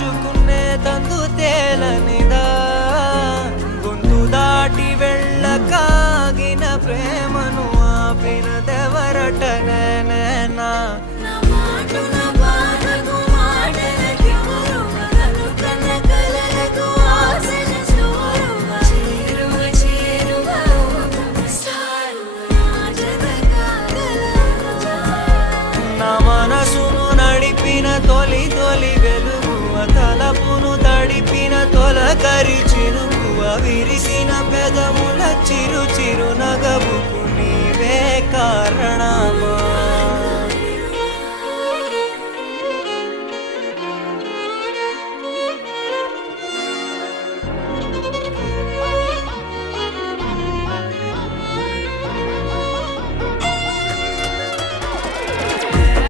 దోచుకునే తందు తేలనిదా గొంతు దాటి వెళ్ళకాగిన ప్రేమను ఆపినదెవరట నేనేనా మనసును నడిపిన తొలి తొలి వెలుగువ తలపును తడిపిన తొలకరి చిరుకువ విరిసిన పెదముల చిరు చిరు నగవుకు నీవే కారణమా